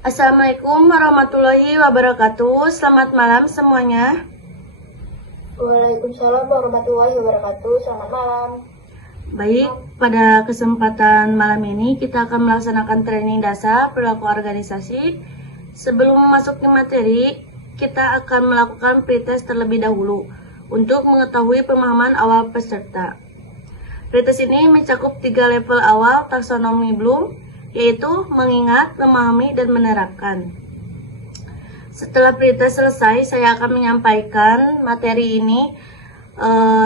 Assalamualaikum warahmatullahi wabarakatuh. Selamat malam semuanya. Waalaikumsalam warahmatullahi wabarakatuh. Selamat malam. Baik, pada kesempatan malam ini kita akan melaksanakan training dasar perilaku organisasi. Sebelum masuk ke materi, kita akan melakukan pretest terlebih dahulu untuk mengetahui pemahaman awal peserta. Pretest ini mencakup 3 level awal taksonomi Bloom, yaitu mengingat, memahami, dan menerapkan. Setelah pretest selesai, saya akan menyampaikan materi ini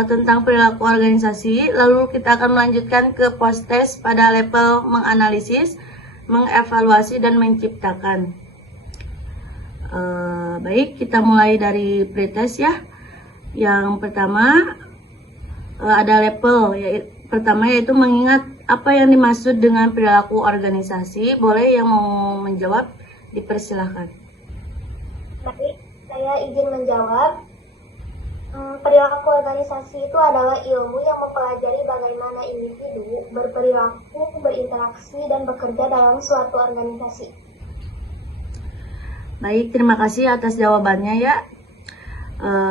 tentang perilaku organisasi. Lalu kita akan melanjutkan ke post-test pada level menganalisis, mengevaluasi, dan menciptakan. Baik, kita mulai dari pretest ya. Yang pertama ada level, pertama yaitu mengingat apa yang dimaksud dengan perilaku organisasi. Boleh yang mau menjawab, dipersilahkan. Baik, saya izin menjawab. Perilaku organisasi itu adalah ilmu yang mempelajari bagaimana individu berperilaku, berinteraksi, dan bekerja dalam suatu organisasi. Baik, terima kasih atas jawabannya ya.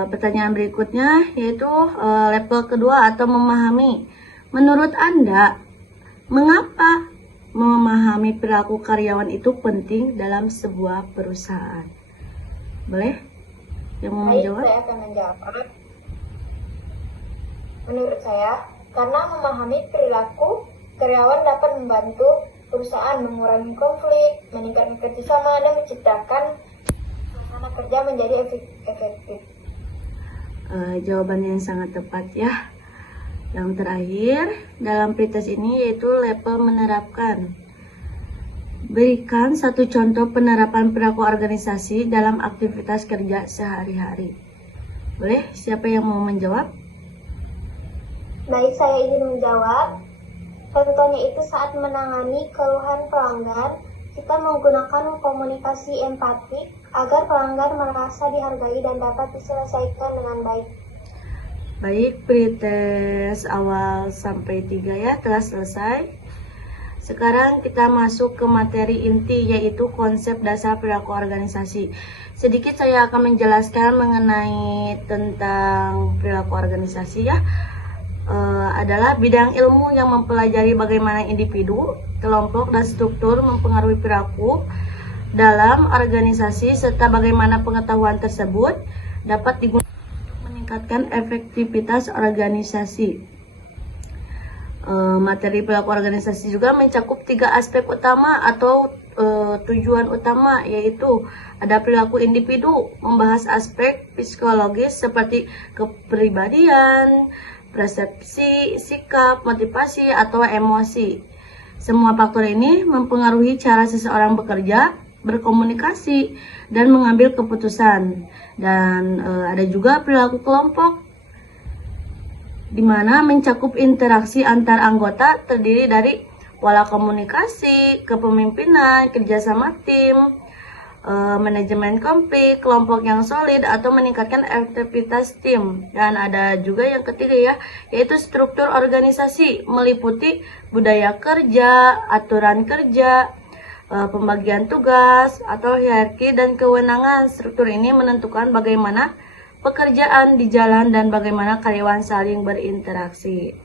Pertanyaan berikutnya yaitu level kedua atau memahami. Menurut Anda, mengapa memahami perilaku karyawan itu penting dalam sebuah perusahaan? Boleh? Yang mau menjawab? Baik, saya akan menjawab. Menurut saya, karena memahami perilaku, karyawan dapat membantu perusahaan mengurangi konflik, meningkatkan kerjasama, dan menciptakan suasana kerja menjadi efektif. Jawaban yang sangat tepat ya. Yang terakhir dalam pretest ini yaitu level menerapkan. Berikan satu contoh penerapan perilaku organisasi dalam aktivitas kerja sehari-hari. Boleh? Siapa yang mau menjawab? Baik, saya izin menjawab. Contohnya itu saat menangani keluhan pelanggan, kita menggunakan komunikasi empatik agar pelanggan merasa dihargai dan dapat diselesaikan dengan baik. Baik, pretest awal sampai 3 ya telah selesai. Sekarang kita masuk ke materi inti yaitu konsep dasar perilaku organisasi. Sedikit saya akan menjelaskan mengenai tentang perilaku organisasi ya. Adalah bidang ilmu yang mempelajari bagaimana individu, kelompok, dan struktur mempengaruhi perilaku dalam organisasi serta bagaimana pengetahuan tersebut dapat digunakan untuk meningkatkan efektivitas organisasi. Materi perilaku organisasi juga mencakup 3 aspek utama atau tujuan utama, yaitu ada perilaku individu, membahas aspek psikologis seperti kepribadian, persepsi, sikap, motivasi, atau emosi. Semua faktor ini mempengaruhi cara seseorang bekerja, berkomunikasi, dan mengambil keputusan. Dan ada juga perilaku kelompok, di mana mencakup interaksi antar anggota terdiri dari pola komunikasi, kepemimpinan, kerjasama tim, manajemen konflik, kelompok yang solid, atau meningkatkan efektivitas tim. Dan ada juga yang ketiga ya, yaitu struktur organisasi, meliputi budaya kerja, aturan kerja, pembagian tugas, atau hierarki dan kewenangan. Struktur ini menentukan bagaimana pekerjaan di jalan dan bagaimana karyawan saling berinteraksi.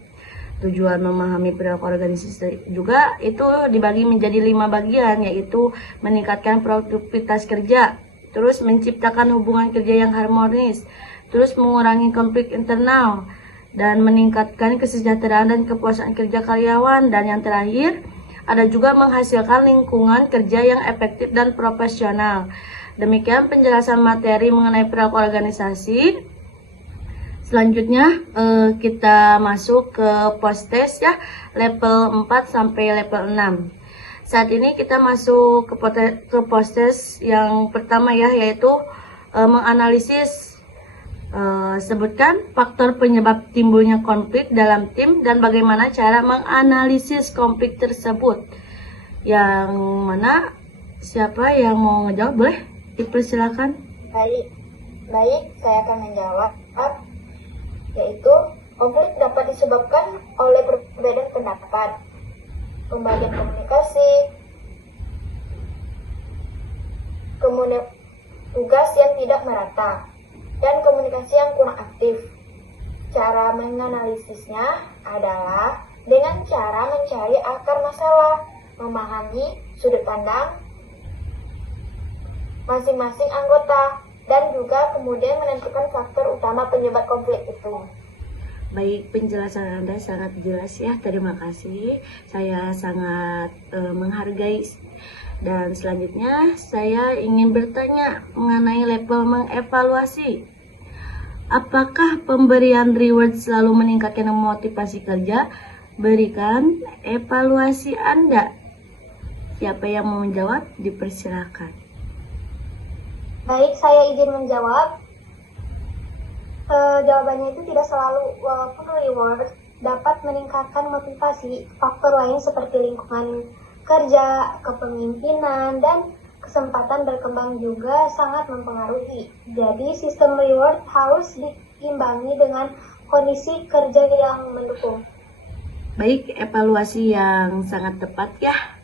Tujuan memahami perilaku organisasi juga itu dibagi menjadi 5 bagian, yaitu meningkatkan produktivitas kerja, terus menciptakan hubungan kerja yang harmonis, terus mengurangi konflik internal, dan meningkatkan kesejahteraan dan kepuasan kerja karyawan, dan yang terakhir ada juga menghasilkan lingkungan kerja yang efektif dan profesional. Demikian penjelasan materi mengenai perilaku organisasi. Selanjutnya kita masuk ke post-test ya, level 4 sampai level 6. Saat ini kita masuk ke post-test yang pertama ya, yaitu menganalisis. Sebutkan faktor penyebab timbulnya konflik dalam tim dan bagaimana cara menganalisis konflik tersebut. Yang mana siapa yang mau ngejawab, boleh dipersilakan. Baik, saya akan menjawab. Yaitu konflik dapat disebabkan oleh perbedaan pendapat, pembagian komunikasi, tugas yang tidak merata, dan komunikasi yang kurang aktif. Cara menganalisisnya adalah dengan cara mencari akar masalah, memahami sudut pandang masing-masing anggota, dan juga kemudian menentukan faktor utama penyebab konflik itu. Baik, penjelasan Anda sangat jelas ya, terima kasih. Saya sangat menghargai. Dan selanjutnya saya ingin bertanya mengenai level mengevaluasi. Apakah pemberian reward selalu meningkatkan motivasi kerja? Berikan evaluasi Anda. Siapa yang mau menjawab? Dipersilakan. Baik, saya izin menjawab. Jawabannya itu tidak selalu, walaupun reward dapat meningkatkan motivasi, faktor lain seperti lingkungan kerja, kepemimpinan, dan kesempatan berkembang juga sangat mempengaruhi. Jadi sistem reward harus diimbangi dengan kondisi kerja yang mendukung. Baik, evaluasi yang sangat tepat ya.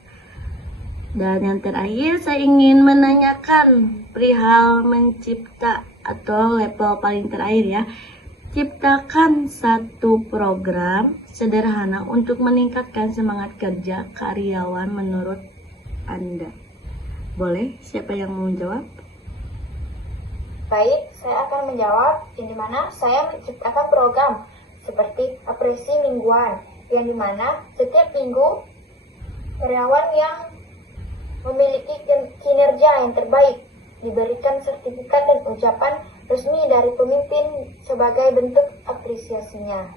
Dan yang terakhir saya ingin menanyakan perihal mencipta atau level paling terakhir ya. Ciptakan satu program sederhana untuk meningkatkan semangat kerja karyawan menurut Anda. Boleh? Siapa yang mau menjawab? Baik, saya akan menjawab, yang dimana saya menciptakan program seperti apresiasi mingguan, yang dimana setiap minggu karyawan yang memiliki kinerja yang terbaik diberikan sertifikat dan ucapan resmi dari pemimpin sebagai bentuk apresiasinya.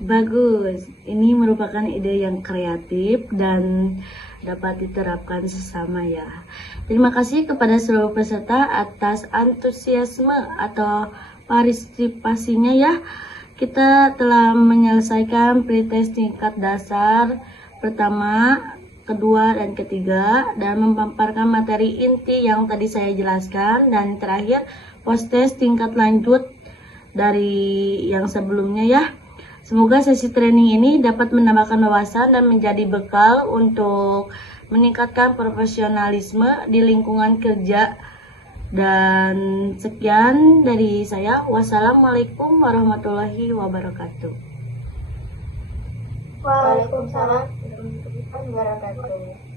Bagus, ini merupakan ide yang kreatif dan dapat diterapkan sesama ya. Terima kasih kepada seluruh peserta atas antusiasme atau partisipasinya ya. Kita telah menyelesaikan pretest tingkat dasar pertama, kedua, dan ketiga, dan memaparkan materi inti yang tadi saya jelaskan, dan terakhir post-test tingkat lanjut dari yang sebelumnya ya. Semoga sesi training ini dapat menambahkan wawasan dan menjadi bekal untuk meningkatkan profesionalisme di lingkungan kerja. Dan sekian dari saya. Wassalamualaikum warahmatullahi wabarakatuh. Waalaikumsalam warahmatullahi wabarakatuh.